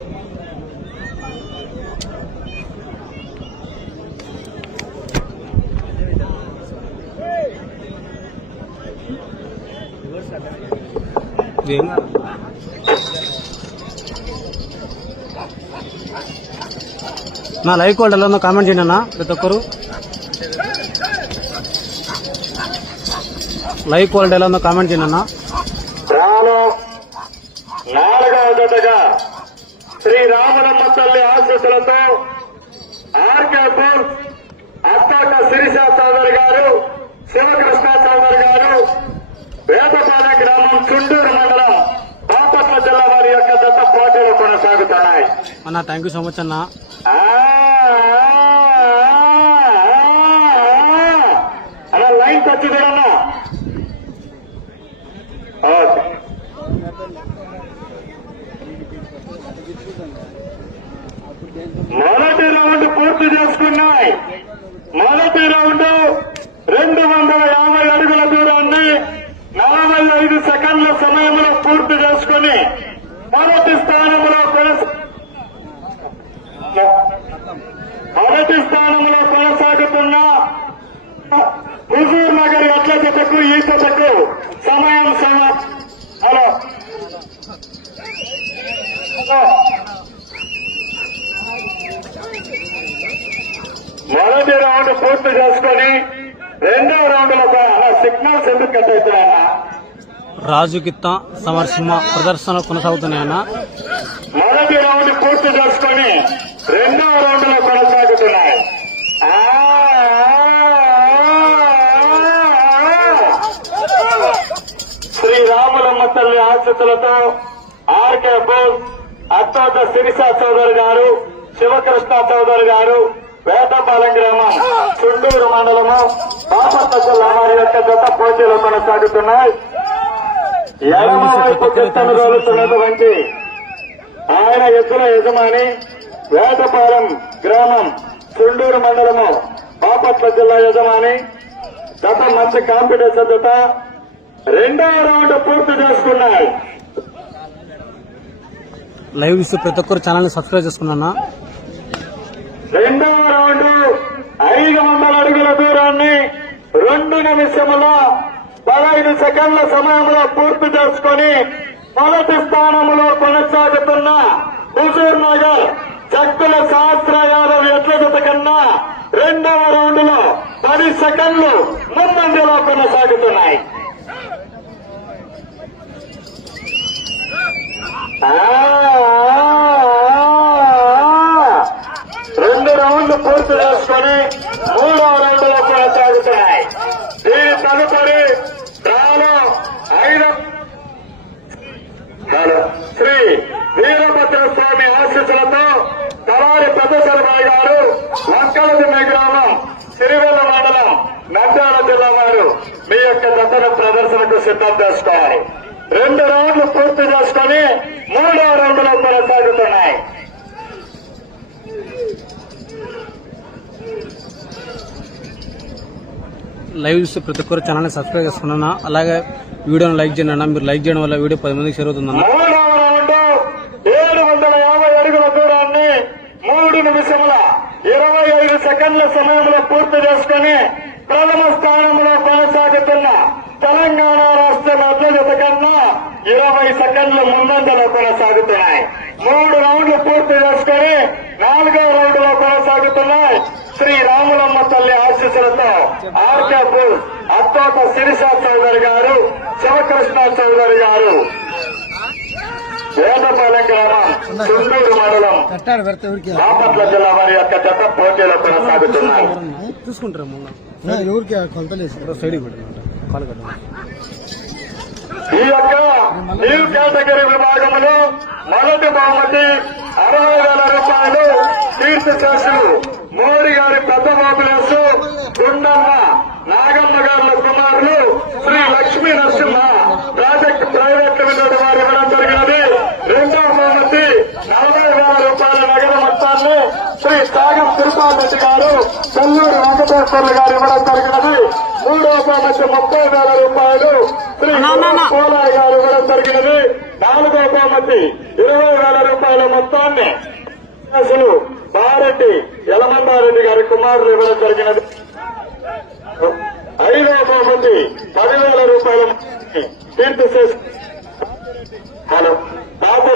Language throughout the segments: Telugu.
నా లైవ్ కాల్ ఎలా ఉందో కామెంట్ చేయండి అన్న. ప్రతి ఒక్కరు లైవ్ క్వాలిటీ ఎలా ఉందో కామెంట్ చేయండి అన్న. నాలుగవ జతగా శ్రీరామనమ్మ తల్లి ఆశీస్సులతో ఆర్కేపూర్ అత్తాక శిరీష చౌదరి గారు, శివకృష్ణ చౌదరి గారు, వేదపాలెం గ్రామం, చుండూరు మండలం, బాపట్ల జిల్లా వారి యొక్క జత పోటీలు కొనసాగుతున్నాయి. అన్న థ్యాంక్ యూ సో మచ్ అన్న. అలా లైన్ టచ్ చూడన్నా. మొదటి రౌండ్ పూర్తి చేసుకున్నాయి. మొదటి రౌండ్ 250 అడుగుల దూరాన్ని 45 సెకండ్ల సమయంలో పూర్తి చేసుకుని మొదటి స్థానంలో కొనసాగుతున్న హుజూర్ నగర్ ఎట్ల జతకు ఈ జతకు సమయం హలో మొదటి రౌండ్ పూర్తి చేసుకుని రెండవ రౌండ్ లో సిగ్నల్స్ ఎందుకు కట్ అవుతున్నాయన్నా? రాజు గిత్త సమరసింహ ప్రదర్శనలు కొనసాగుతున్నాయన్న. మొదటి రౌండ్ పూర్తి చేసుకుని రెండవ రౌండ్ లో కొనసాగుతున్నాయి. శ్రీరాములమ్మ తల్లి ఆశీస్సులతో ఆర్కేపూర్ అత్తోట శిరీష చౌదరి గారు, శివకృష్ణ చౌదరి గారు, వేటపాలెం గ్రామం, చుండూరు మండలము, బాపట్ల జిల్లా వారి యొక్క జత పోటీలు కొనసాగుతున్నాయి. ఎడమ వైపు గిత్తను తోలుతున్నటువంటి ఆయన ఎద్దుల యజమాని, వేటపాలెం గ్రామం, చుండూరు మండలము, బాపట్ల జిల్లా యజమాని. గత మంచి కాంపిటీషన్ జత రెండవ రౌండ్ పూర్తి చేసుకున్నాయి. లైవ్ ఇస్తూ ప్రతి ఒక్కరు ఛానల్ సబ్స్క్రైబ్ చేసుకున్నా. రెండవ రౌండ్ 500 అడుగుల దూరాన్ని 2 నిమిషముల 15 సెకండ్ల సమయంలో పూర్తి చేసుకుని మొదటి స్థానంలో కొనసాగుతున్న హుజూర్ నగర్ చక్కుల సహస్ర యాదవ్ ఎట్ల జత కన్నా రెండవ రౌండ్ లో 10 సెకండ్లు ముందంజలో కొనసాగుతున్నాయి. రెండు రౌండ్లు పూర్తి చేసుకుని మూడవ రౌండ్ లో కొనసాగుతున్నాయి. దీని తదుపరి డ్రాలో 5 శ్రీ వీరభద్ర స్వామి ఆశీస్సులతో తలారి పెద్దసరిబాయి గారు, వంకలదిమ్మి గ్రామం, సిరివెల్ల మండలం, నంద్యాల జిల్లా వారు మీ యొక్క జతను ప్రదర్శనకు సిద్ధం చేసుకోవాలి. 2 రౌండ్లు పూర్తి చేసుకుని మూడవ రౌండ్ లో కొనసాగుతున్నాయి. లైవ్ ఇస్తూ ప్రతి ఒక్కరు ఛానల్ సబ్స్క్రైబ్ చేసుకున్నా. అలాగే వీడియోని లైక్ చేయండి అన్న. మీరు లైక్ చేయడం వల్ల వీడియో 10 మందికి చేరుతుందన్న. మూడవ రౌండ్ 750 అడుగుల దూరాన్ని 3 నిమిషముల 25 సెకండ్ల సమయంలో పూర్తి చేసుకుని ప్రథమ స్థానంలో కొనసాగుతున్న తెలంగాణ రాష్ట్రం ఎడ్ల జత కన్నా 20 సెకండ్లు ముందంజలో కొనసాగుతున్నాయి. 3 రౌండ్లు పూర్తి చేసుకుని 4వ రౌండ్ లో కొనసాగుతున్నాయి. శ్రీ రాములమ్మ తల్లి ఆశీస్సులతో ఆర్కేపూర్ అత్తోట శిరీష చౌదరి గారు, శివకృష్ణ చౌదరి గారు, వేదపాలెం గ్రామం, చుండూరు మండలం, బాపట్ల జిల్లా వారి యొక్క జత పోటీలు కొనసాగుతున్నాయి. చూసుకుంటారు ఈ యొక్క న్యూ కేటగిరీ విభాగంలో మొదటి బహుమతి 60,000 రూపాయలు తీర్థశాస్త్రులు మోడీ గారి పెద్ద బాబులేసు గుండమ్మ నాగమ్మ గారుల కుమారులు Shri Lakshmi Narasimha project private limited వారు ఇవ్వడం జరిగినది. రెండవ బహుమతి 40,000 రూపాయల నగదు మొత్తాన్ని శ్రీ త్యాగం తిరుపాల్ రెడ్డి గారు చెల్లూరు వెంకటేశ్వర్లు గారు ఇవ్వడం జరిగినది. మూడవ బహుమతి 30,000 రూపాయలు శ్రీ పోలాయ్ గారు ఇవ్వడం జరిగినది. నాలుగవ బహుమతి 20,000 రూపాయల మొత్తాన్ని అసలు బారెడ్డి యలమందారెడ్డి గారి కుమారులు ఇవ్వడం జరిగినది. ఐదవ బహుమతి 10,000 రూపాయల కీర్తి హలో బాబు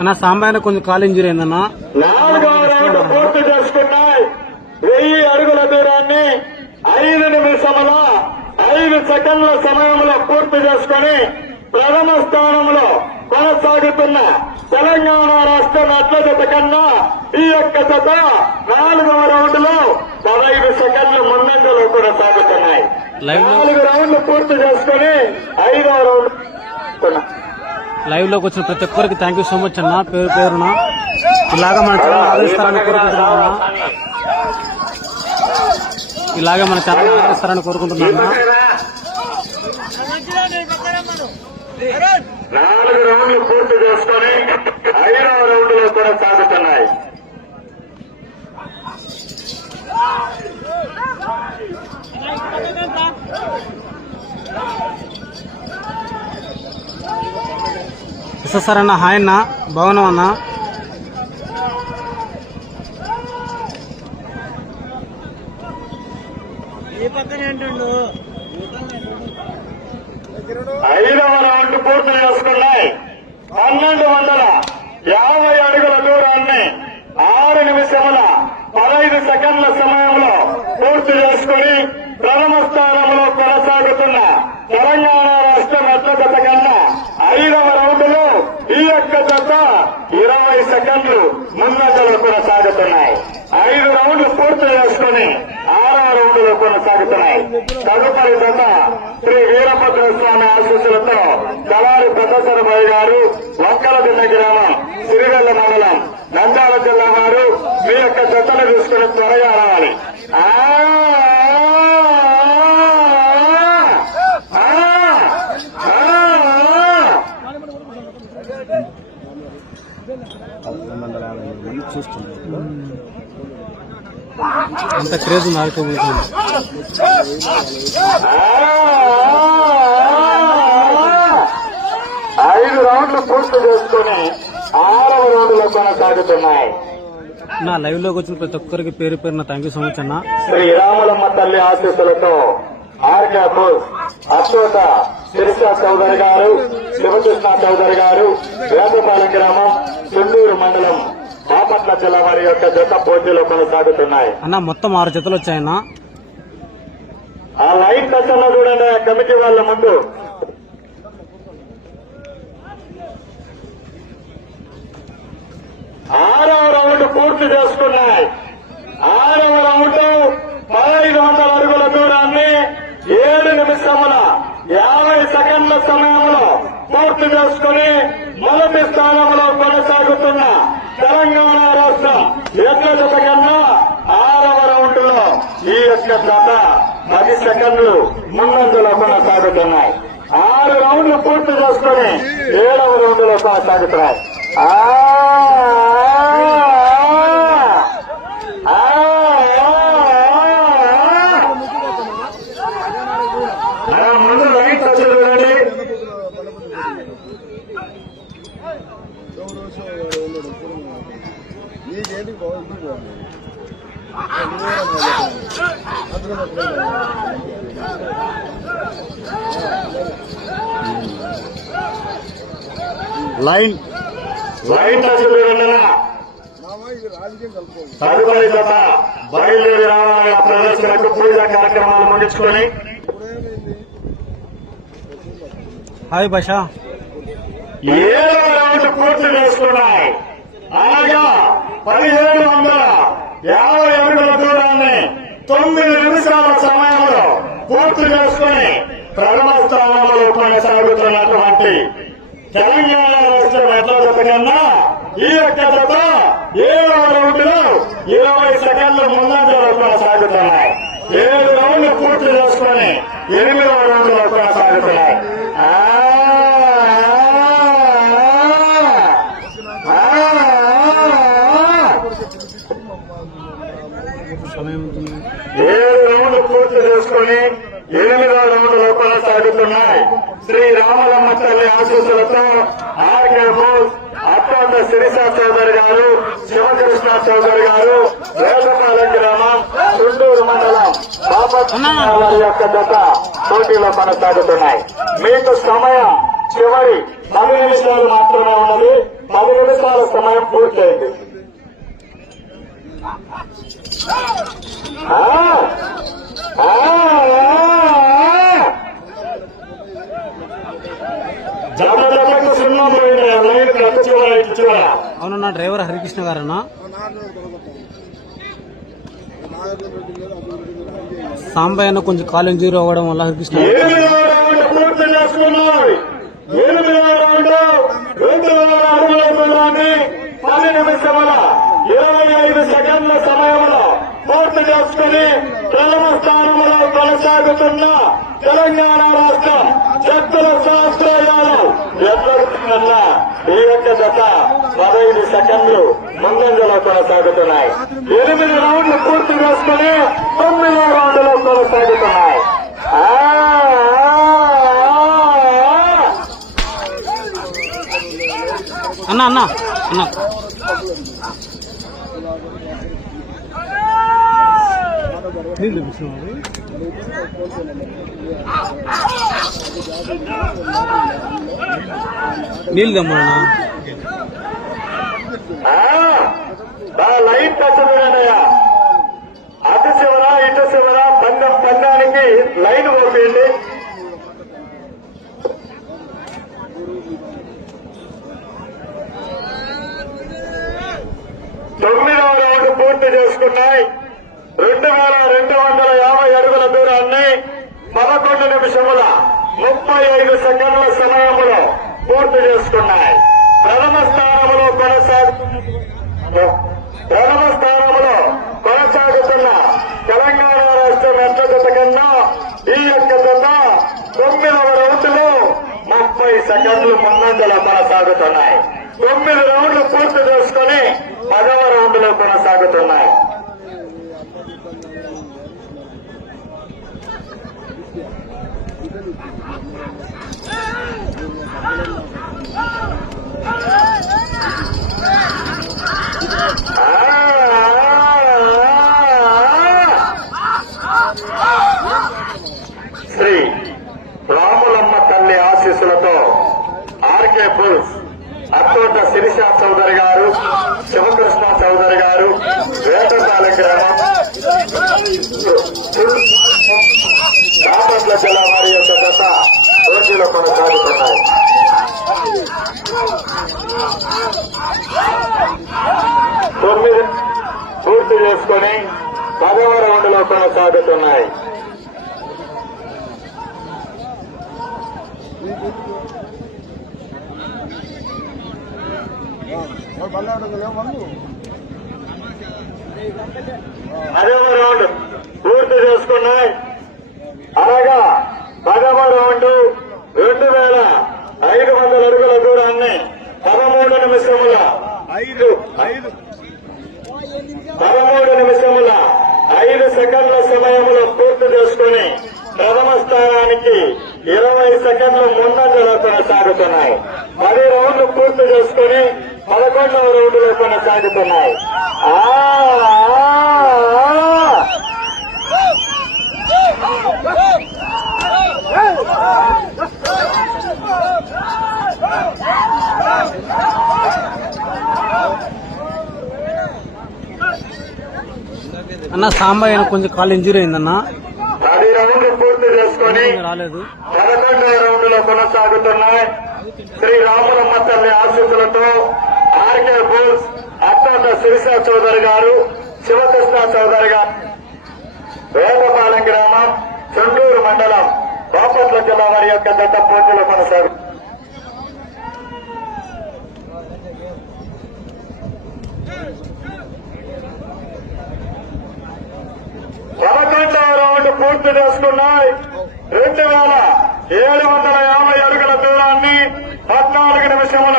అన్న సాంబాయిన కొంచెం కాలు ఇంజరీ అయిందన్నా. 4వ రౌండ్ పూర్తి చేసుకున్నాయి. 1000 అడుగుల దూరాన్ని 5 నిమిషముల 5 సెకండ్ల సమయంలో పూర్తి చేసుకుని ప్రథమ స్థానంలో కొనసాగుతున్న తెలంగాణ రాష్ట్ర నట్ల జత కన్నా ఈ యొక్క జత 4వ రౌండ్ లో 15 సెకండ్ల ముందంజలో కొనసాగుతున్నాయి. 4 రౌండ్లు పూర్తి చేసుకుని 5వ రౌండ్ లైవ్ లోకి వచ్చిన ప్రతి ఒక్కరికి థ్యాంక్ యూ సో మచ్ అన్న. పేరు పేరున ఇలాగా మన ఛానల్ ఆదరిస్తారని కోరుకుంటున్నా. ఇలాగే మన ఛానల్ ఆదరిస్తారని కోరుకుంటున్నా. 4 రౌండ్లు పూర్తి చేసుకుని 5వ రౌండ్ లో కూడా సాగుతున్నాయి. సార్ అన్న హాయ్ అన్న, బాగున్నాం అన్న. ఐదవ రౌండ్ పూర్తి చేసుకున్నాయి. 1250 అడుగుల దూరాన్ని 6 నిమిషముల 15 సెకండ్ల సమయంలో పూర్తి చేసుకుని ప్రథమ స్థానంలో కొనసాగుతున్న తెలంగాణ రాష్ట్ర మెట్ల జత కన్నా 5వ రౌండ్ లో ఈ యొక్క జత 20 సెకండ్లు ముందంజలో కొనసాగుతున్నాయి. 5 రౌండ్లు పూర్తి చేసుకుని 6వ రౌండ్ లో కొనసాగుతున్నాయి. తదుపరి జత శ్రీ వీరభద్ర స్వామి ఆశీస్సులతో కలారి పెద్దసరబాయి గారు, వంకలదిన్న గ్రామం, సిరివెల్ల మండలం, నంద్యాల జిల్లా వారు మీ యొక్క జతను తీసుకుని త్వరగా రావాలి. అంత క్రేజ్ నాలుకోబోతుంది. 5 రౌండ్లు పూర్తి చేసుకుని 6వ రౌండ్ లో కొనసాగుతున్నాయి. నా లైవ్ లోకి వచ్చిన ప్రతి ఒక్కరికి పేరు పేరున థ్యాంక్ యూ సో మచ్ అన్న. శ్రీ రాములమ్మ తల్లి ఆశీస్సులతో ఆర్కాపూర్ అశోక శిరీష చౌదరి గారు, శివకృష్ణ చౌదరి గారు, వేదపాలెం గ్రామం, చుండూరు మండలం, బాపట్ల జిల్లా వారి యొక్క జత పోటీలో కొనసాగుతున్నాయి. అన్న మొత్తం 6 జతలు వచ్చాయన్న. ఆ లైట్ టచ్ అన్న చూడండి ఆ కమిటీ వాళ్ళ ముందు. 6వ రౌండ్ పూర్తి చేసుకున్నాయి. 6వ రౌండ్ 1500 అడుగుల దూరాన్ని 7 నిమిషముల 50 సెకండ్ల సమయంలో పూర్తి చేసుకుని మొదటి స్థానంలో కొనసాగుతున్న తెలంగాణ రాష్ట్రం ఎట్ల జత కన్నా 6వ రౌండ్ లో ఈ యొక్క జత 10 సెకండ్లు ముందంజలో కొనసాగుతున్నాయి. 6 రౌండ్లు పూర్తి చేసుకుని 7వ రౌండ్ లో కొనసాగుతున్నాయి. ముందు లైట్ టచ్ చూడండి. లైన్ టచ్ చూడండి. తదుపరి జత బయలుదేరి రావాలని ప్రదర్శనకు పూజా కార్యక్రమాలు ముగించుకొని హాయ్ భాషా 7వ రౌండ్ పూర్తి చేసుకున్నాయి. అనగా 1750 అడుగుల దూరాన్ని 9 నిమిషాల సమయంలో పూర్తి చేసుకుని ప్రథమ స్థానంలో కొనసాగుతున్నటువంటి తెలంగాణ రాష్ట్రం ఎట్ల జత కన్నా ఈ యొక్క జత 7వ రౌండ్ లో 20 సెకండ్ల ముందంజలో కొనసాగుతున్నాయి. 7 రౌండ్లు పూర్తి చేసుకుని 8వ రౌండ్ లో కొనసాగుతున్నాయి. శ్రీ రామలమ్మ తల్లి ఆశీస్సులతో ఆర్కే బోస్ అత్తంత శిరీష చౌదరి గారు, శివకృష్ణ చౌదరి గారు, వేదపాలెం గ్రామం, చుండూరు మండలం వారి యొక్క జత పోటీలో కొనసాగుతున్నాయి. మీకు సమయం చివరి 10 నిమిషాలు మాత్రమే ఉన్నది. 10 నిమిషాల సమయం పూర్తయింది. జబర్దస్త్ సున్నా పోయింది. లైన్ కట్టు చివర ఇటు చివర. అవునన్నా డ్రైవర్ హరికృష్ణ గారన్నా. సాంబయ్య అన్న కొంచెం కాలు ఇంజూరీ అవ్వడం వల్ల హరికృష్ణ 8వ రౌండ్ పూర్తి చేసుకున్నారు. 8వ రౌండ్ 2,000 అడుగుల దూరాన్ని 10 నిమిషముల 25 సెకండ్ల సమయంలో పూర్తి చేసుకుని ప్రథమ స్థానంలో కొనసాగుతున్న తెలంగాణ రాష్ట్రం జత్తుల శాస్త్రయాలు ఎదురుతున్న ఈ యొక్క జత 15 సెకండ్లు ముందంజలో కొనసాగుతున్నాయి. 8 రౌండ్లు పూర్తి చేసుకుని 9వ రౌండ్లో కొనసాగుతున్నాయి. అన్న అన్న అన్న నీళ్ళు దమ్మా లైన్ కట్టదయ్యా. అటు చివర ఇటు చివర పందానికి లైన్ ఓపేయండి. తొమ్మిదవ రౌండ్ పూర్తి చేసుకున్నాయి. 2,250 అడుగుల దూరాన్ని 11 నిమిషముల 35 సెకండ్ల సమయంలో పూర్తి చేసుకున్నాయి. ప్రథమ స్థానంలో కొనసాగుతున్న తెలంగాణ రాష్ట్రం ఎట్ల జత కన్నా ఈ యొక్క జత 9వ రౌండ్లో 30 సెకండ్లు ముందంజలో కొనసాగుతున్నాయి. 9 రౌండ్లు పూర్తి చేసుకుని 10వ రౌండ్లో కొనసాగుతున్నాయి. శ్రీ రాములమ్మ తల్లి ఆశీస్సులతో ఆర్కే బుల్స్ అత్తోట శిరీష చౌదరి గారు, శివకృష్ణ చౌదరి గారు, వేటపాలెం గ్రామం, బాపట్ల జిల్లా వారి యొక్క జత పోటీలో కొనసాగుతున్నాయి. 9 పూర్తి చేసుకుని 10వ రౌండ్లో కొనసాగుతున్నాయి. పదవ రౌండ్ పూర్తి చేసుకున్నాయి. అనగా 10వ రౌండ్ 2,500 అడుగుల దూరాన్ని 13 నిమిషముల 5 సెకండ్ల సమయంలో పూర్తి చేసుకుని ప్రథమ స్థానానికి 20 సెకండ్లు ముందంజలో కొనసాగుతున్నాయి. 10 రౌండ్లు పూర్తి చేసుకుని 11వ రౌండ్లో కొనసాగుతున్నాయి. అన్న సాంబయ్య కొంచెం కాలు ఇంజూరీ అయిందన్నా. 10 రౌండ్లు పూర్తి చేసుకుని రాలేదు. 11వ రౌండ్లో కొనసాగుతున్నాయి. శ్రీ రాములమ్మ తల్లి ఆశీస్సులతో ఆర్కే బుల్స్ అత్తంత శిరీష చౌదరి గారు, శివకృష్ణ చౌదరి గారు, వేదపాలెం గ్రామం, చుండూరు మండలం, బాపట్ల జిల్లా వారి యొక్క జత పోటీలో కొనసాగుతుంది. 11వ రౌండ్ పూర్తి చేసుకున్నాయి. 2,750 అడుగుల దూరాన్ని 14 నిమిషముల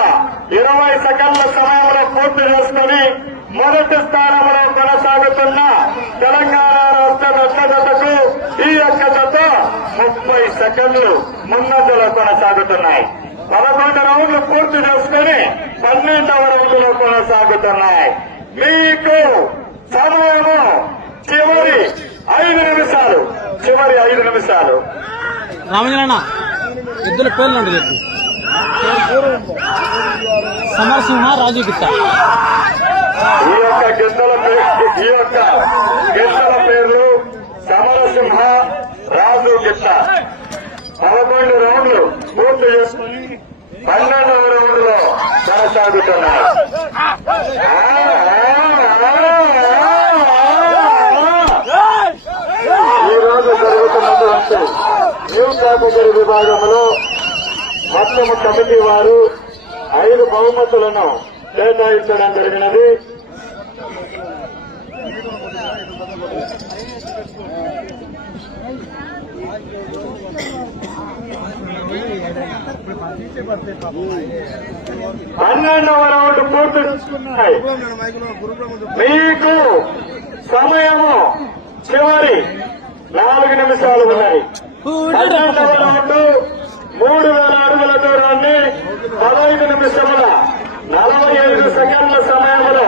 20 సెకండ్ల సమయంలో పూర్తి చేసుకుని మొదటి స్థానంలో కొనసాగుతున్న తెలంగాణ రాష్ట్ర జతకు ఈ యొక్క జత 30 సెకండ్లు ముందంజలో కొనసాగుతున్నాయి. 11 రౌండ్లు పూర్తి చేసుకుని 12వ రౌండ్లో కొనసాగుతున్నాయి. మీకు సమయము చివరి 5 నిమిషాలు. చివరి 5 నిమిషాలు. రామజన ఇద్దరు పేర్లు ఉండి చెప్పు. సమరసింహ, రాజు గిత్త. ఈ యొక్క గిత్తల పేర్లు సమరసింహ, రాజు గిత్త. 11 రౌండ్లు పూర్తి చేసుకుని 12వ రౌండ్లో కొనసాగుతున్నాయి. ఈ రోజు జరుగుతున్నటువంటి న్యూ కేటగిరీ విభాగంలో మొత్తం కమిటీ వారు 5 బహుమతులను కేటాయించడం జరిగినది. పన్నెండవ రౌండ్ పూర్తి చేసుకున్నాయి. మీకు సమయము చివరి 4 నిమిషాలు ఉన్నాయి. 12వ రౌండ్ 3000 అడుగుల దూరాన్ని 15 నిమిషముల 45 సెకండ్ల సమయంలో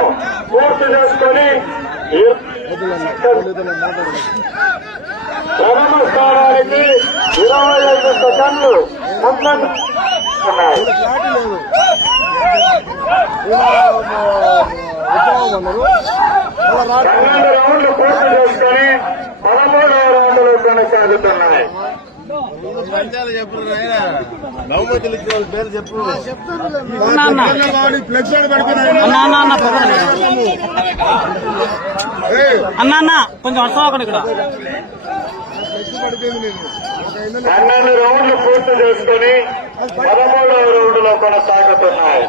పూర్తి చేసుకుని ప్రథమ స్థానానికి 25 సెకండ్లు ముందున్నాయి. 12 రౌండ్లు పూర్తి చేసుకుని 13వ రౌండ్లో కొనసాగుతున్నాయి. అన్న కొంచెం అర్థం అవ్వకండి ఇక్కడ. 12 రౌండ్లు పూర్తి చేసుకుని 13వ రౌండ్లో కొనసాగుతున్నాయి.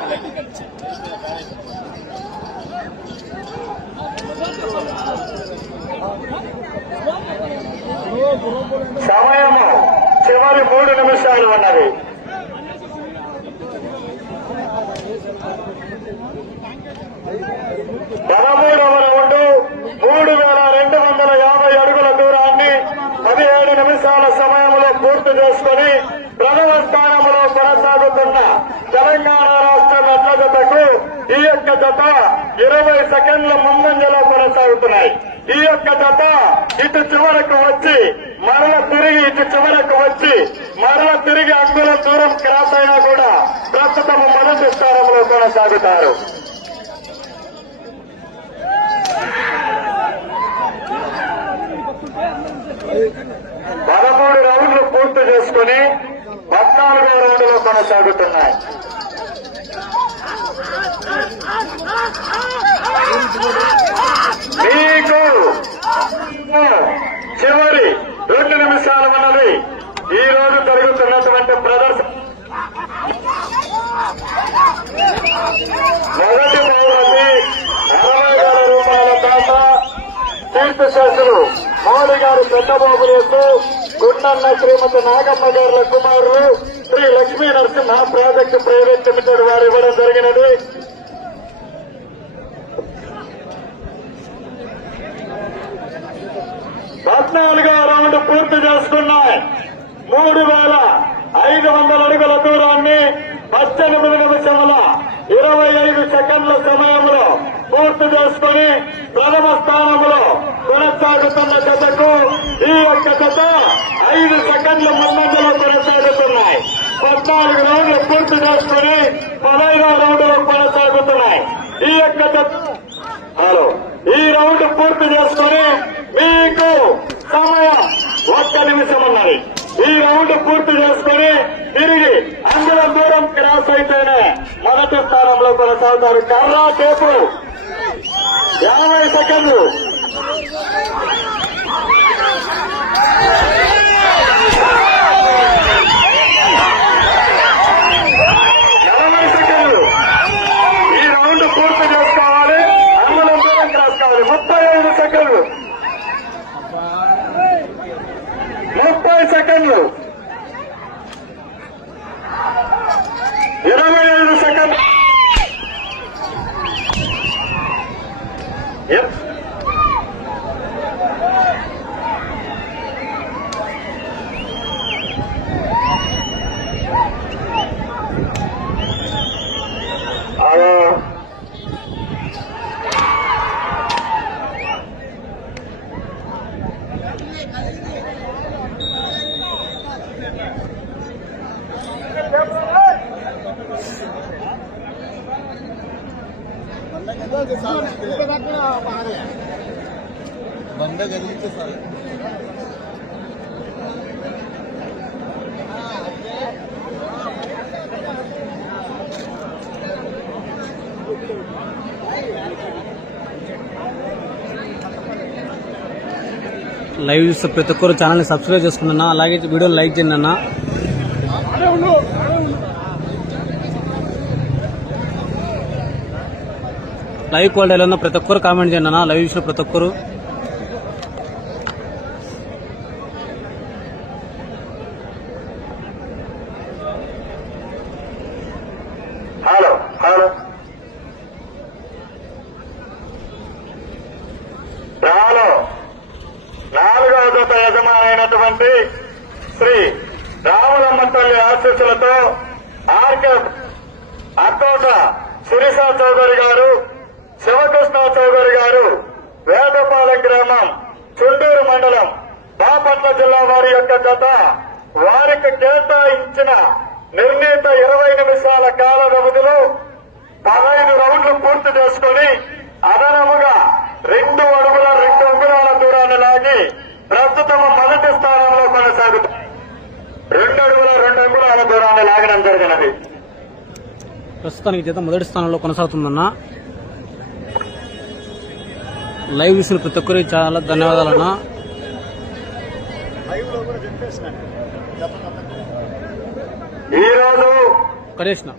సమయము చివరి 3 నిమిషాలు ఉన్నది. పదమూడవ రౌండ్ 3250 అడుగుల దూరాన్ని 17 నిమిషాల సమయంలో పూర్తి చేసుకుని ప్రథమ స్థానంలో కొనసాగుతున్న తెలంగాణ రాష్ట్ర నట్ల జతకు ఈ యొక్క జత 20 సెకండ్ల ముందంజలో కొనసాగుతున్నాయి. ఈ యొక్క జత ఇటు చివరకు వచ్చి మరల తిరిగి ఇటు చివరకు వచ్చి మరల తిరిగి అంగుళ దూరం క్రాస్ అయినా కూడా ప్రస్తుతం మొదటి స్థానంలో కొనసాగుతారు. పదమూడు రౌండ్లు పూర్తి చేసుకుని 14వ రౌండ్లో కొనసాగుతున్నాయి. మీకు చివరి 2 నిమిషాలు ఉన్నది. ఈ రోజు జరుగుతున్నటువంటి ప్రదర్శన మొదటి బహుమతి 60,000 రూపాయల దాత తీర్థశాస్త్రులు మౌలి గారు పెద్దబాబులకు గుండన్న శ్రీమతి నాగమ్మ గారుల కుమారులు Shri Lakshmi Narasimha project private limited వారు ఇవ్వడం జరిగినది. పద్నాలుగో రౌండ్ పూర్తి చేసుకున్నాయి. 3500 అడుగుల దూరాన్ని 18 నిమిషముల 25 సెకండ్ల సమయంలో పూర్తి చేసుకుని ప్రథమ స్థానంలో కొనసాగుతున్న జతకు ఈ యొక్క జత 5 సెకండ్ల ముందంజలో కొనసాగుతున్నాయి. 14 రౌండ్లు పూర్తి చేసుకుని 15వ రౌండ్లో కొనసాగుతున్నాయి. ఈ యొక్క జత ఈ రౌండ్ పూర్తి చేసుకుని మీకు సమయం 1 నిమిషం ఉన్నది. ఈ రౌండ్ పూర్తి చేసుకుని తిరిగి అంగుళం దూరం క్రాస్ అయితేనే మొదటి స్థానంలో కొనసాగుతారు. కర్రా టేపు 50 సెకండ్లు. 40 సెకండ్లు. ఈ రౌండ్ పూర్తి చేసుకోవాలి. అంగుళం దూరం క్రాస్ కావాలి. 35 సెకండ్లు. 30 సెకండ్లు. 25 సెకండ్లు. లైవ్ చూస్తే ప్రతి ఒక్కరు ఛానల్ని సబ్స్క్రైబ్ చేసుకున్నా, అలాగే వీడియోని లైక్ చేయండి అన్న. లైవ్ క్వాలిటీలో ఉన్న ప్రతి ఒక్కరు కామెంట్ చేయండి అన్న. లైవ్ చూసిన ప్రతి ఒక్కరు. హలో హలో రాలో 4వ జత యజమానైనటువంటి శ్రీ రాములమ్మ తల్లి ఆశీస్సులతో ఆర్కే అత్తోట శిరీష చౌదరి గారు, శివకృష్ణ చౌదరి గారు, వేదపాలెం గ్రామం, చుండూరు మండలం, బాపట్ల జిల్లా వారి యొక్క జత వారికి కేటాయించిన నిర్ణీత 20 నిమిషాల కాల వ్యవధిలో 15 రౌండ్లు పూర్తి చేసుకుని అదనముగా 2 అడుగుల 2 అంగుళాల దూరాన్ని లాగి ప్రస్తుతం మొదటి స్థానంలో కొనసాగుతుంది. 2 అడుగుల 2 అంగుళాల దూరాన్ని లాగడం జరిగినది. ప్రస్తుతానికి జత మొదటి స్థానంలో కొనసాగుతుందన్న. లైవ్ చూసిన ప్రతి ఒక్కరికి చాలా ధన్యవాదాలన్న. ఈ రోజు కనేష్ణ